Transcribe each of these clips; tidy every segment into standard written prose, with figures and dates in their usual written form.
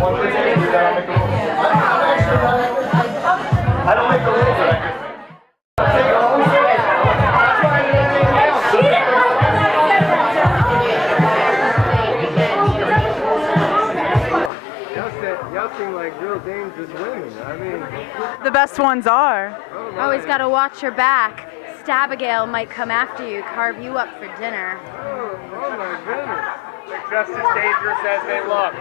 I don't make the rules, but I just... Y'all seem like real dangerous women. I mean... The best ones are. Always gotta watch your back. Stabigail might come after you, carve you up for dinner. Oh my goodness. They're just as dangerous as they look.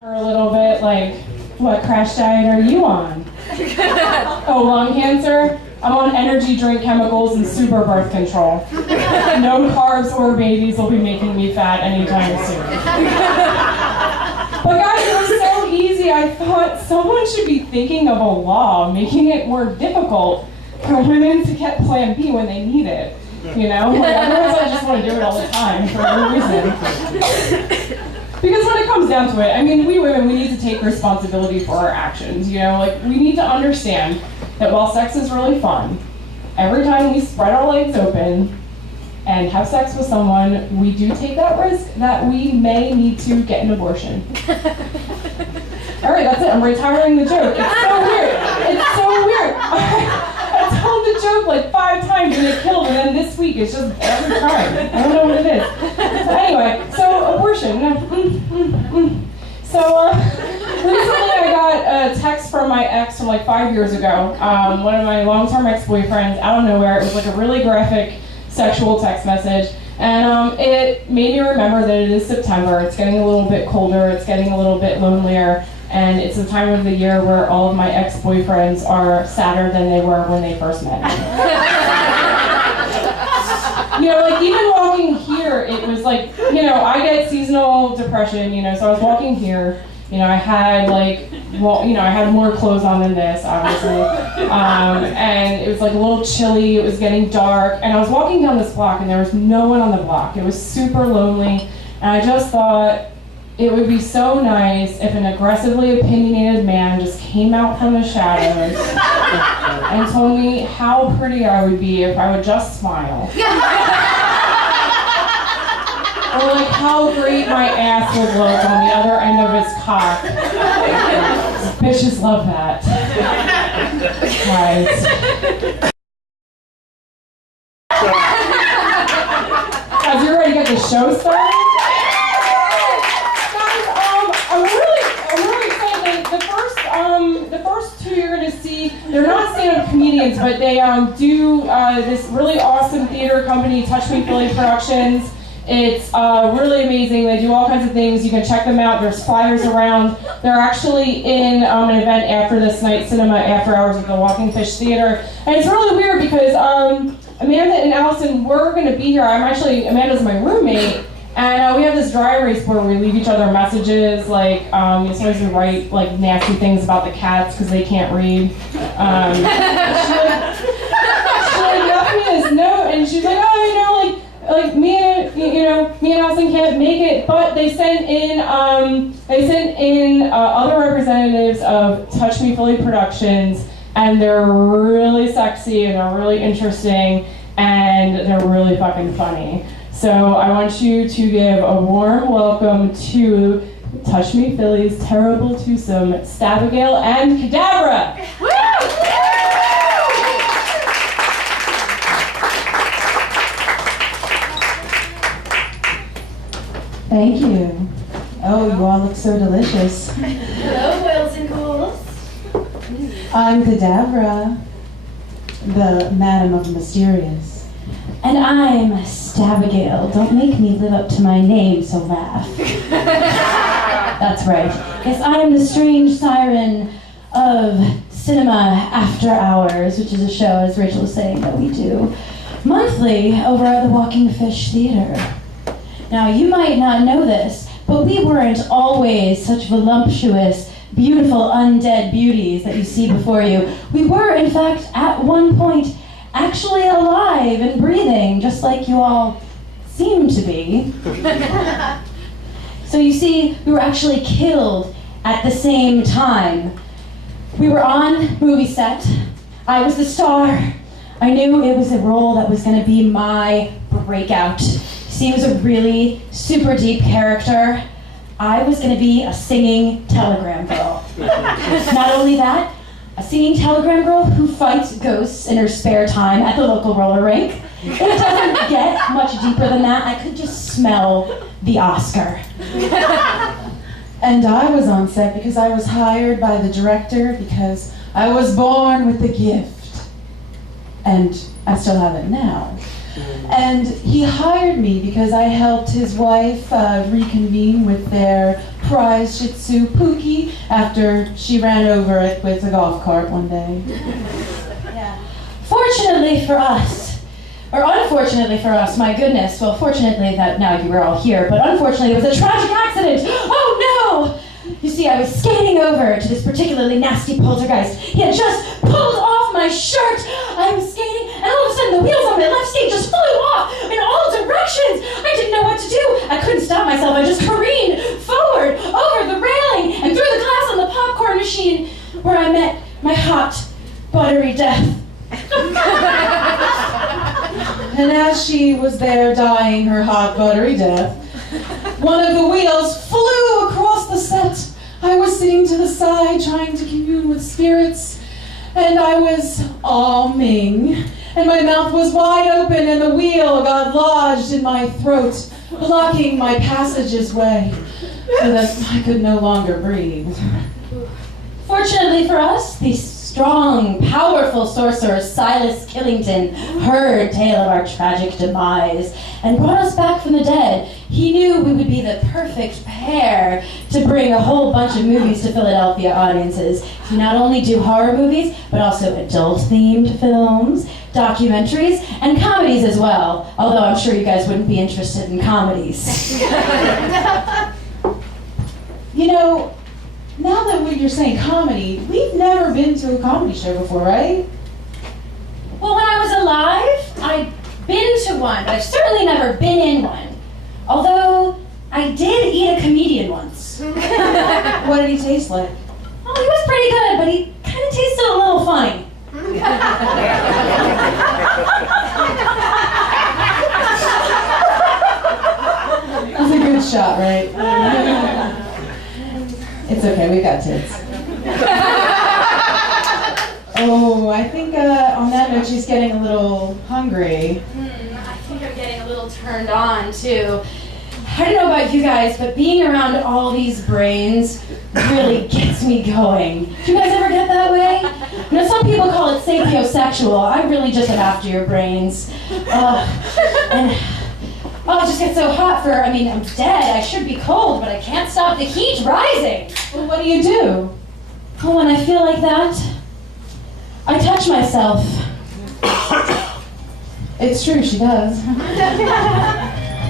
For a little bit, like, what crash diet are you on? Oh, lung cancer? I'm on energy drink chemicals and super birth control. No carbs or babies will be making me fat anytime soon. But guys, it was so easy, I thought someone should be thinking of a law making it more difficult for women to get Plan B when they need it. You know? Like, otherwise I just want to do it all the time for no reason. Because when it comes down to it, I mean, we women, we need to take responsibility for our actions, you know? Like, we need to understand that while sex is really fun, every time we spread our legs open and have sex with someone, we do take that risk that we may need to get an abortion. All right, that's it, I'm retiring the joke. It's so weird, it's so weird. I told the joke like 5 times and it killed, and then this week it's just every time. I don't know what it is. So anyway, so abortion. So recently I got a text from my ex from like 5 years ago. One of my long-term ex-boyfriends, out of nowhere. It was like a really graphic sexual text message. And it made me remember that it is September. It's getting a little bit colder. It's getting a little bit lonelier. And it's the time of the year where all of my ex-boyfriends are sadder than they were when they first met me. You know, like even walking here, it was like, you know, I get seasonal depression, you know, so I was walking here, you know, I had like, well, you know, I had more clothes on than this, obviously, and it was like a little chilly, it was getting dark, and I was walking down this block and there was no one on the block. It was super lonely, and I just thought, it would be so nice if an aggressively opinionated man just came out from the shadows and told me how pretty I would be if I would just smile. Or like how great my ass would look on the other end of his cock. Bitches love that. Guys. Guys, you ready to get the show started? I'm really excited. The first 2 you're going to see, they're not stand-up comedians, but they do this really awesome theater company, Touch Me Philly Productions. It's really amazing. They do all kinds of things. You can check them out. There's flyers around. They're actually in an event after this night, Cinema After Hours at the Walking Fish Theater. And it's really weird because Amanda and Allison, we're going to be here. Amanda's my roommate. And we have this dry erase board where we leave each other messages, like, sometimes we write, like, nasty things about the cats because they can't read. She left me this note, and she's like, oh, you know, like me and Allison can't make it, but they sent in other representatives of Touch Me Philly Productions, and they're really sexy, and they're really interesting, and they're really fucking funny. So I want you to give a warm welcome to Touch Me Philly's terrible twosome, Stabigail and Cadabra. Woo! Thank you. Oh, you all look so delicious. Hello, boils and ghouls. I'm Cadabra, the Madam of the Mysterious. And I'm Stabigail. Don't make me live up to my name, so laugh. That's right. Yes, I am the strange siren of Cinema After Hours, which is a show, as Rachel was saying, that we do monthly over at the Walking Fish Theater. Now, you might not know this, but we weren't always such voluptuous, beautiful, undead beauties that you see before you. We were, in fact, at one point, actually alive and breathing, just like you all seem to be. So you see, we were actually killed at the same time. We were on movie set. I was the star. I knew it was a role that was going to be my breakout. See, it was a really super deep character. I was going to be a singing telegram girl. Not only that, a singing telegram girl who fights ghosts in her spare time at the local roller rink. It doesn't get much deeper than that. I could just smell the Oscar. And I was on set because I was hired by the director because I was born with the gift. And I still have it now. And he hired me because I helped his wife reconvene with their prize Shih Tzu Pookie after she ran over it with a golf cart one day. Yeah. Fortunately for us, or unfortunately for us, my goodness, well, fortunately that now you were all here, but unfortunately it was a tragic accident. Oh no! You see, I was skating over to this particularly nasty poltergeist. He had just pulled off my shirt. I was skating, and all of a sudden the wheels on my left skate just flew off in all directions. I didn't know what to do. I couldn't stop myself. I just careened forward, over the railing, and through the glass on the popcorn machine, where I met my hot, buttery death. And as she was there dying her hot, buttery death, one of the wheels flew across the set. I was sitting to the side trying to commune with spirits, and I was awing, and my mouth was wide open, and the wheel got lodged in my throat, blocking my passage's way, so that I could no longer breathe. Fortunately for us, the strong, powerful sorcerer Silas Killington heard tale of our tragic demise and brought us back from the dead. He knew we would be the perfect pair to bring a whole bunch of movies to Philadelphia audiences. We not only do horror movies, but also adult-themed films, documentaries, and comedies as well, although I'm sure you guys wouldn't be interested in comedies. You know, now that you're saying comedy, we've never been to a comedy show before, right? Well, when I was alive, I'd been to one, but I've certainly never been in one. Although, I did eat a comedian once. What did he taste like? Oh, he was pretty good, but he kind of tasted a little funny. That's a good shot, right? It's okay, we got tits. Oh, I think on that note, she's getting a little hungry. I think I'm getting a little turned on, too. I don't know about you guys, but being around all these brains really gets me going. Do you guys ever get that way? You know, some people call it sapiosexual. I really just am after your brains. And it just gets so hot I'm dead. I should be cold, but I can't stop the heat rising. Well, what do you do? Oh, when I feel like that, I touch myself. It's true, she does. Let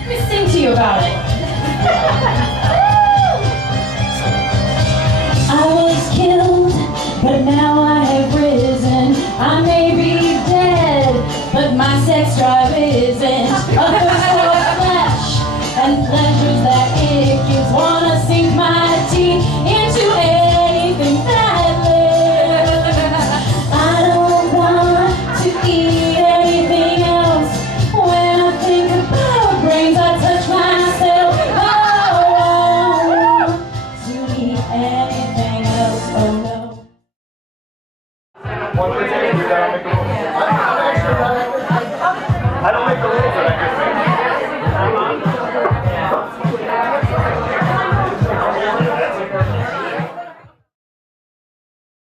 me sing to you about it. I was killed, but now I have risen. I may be dead, but my sex drive isn't. A thirst for flesh and pleasures that it gives. Wanna sink my teeth into anything that lives. I don't want to eat anything else. When I think about brains, I touch myself. Oh, I don't want to eat anything else. Oh no. I don't make the rules, but I just make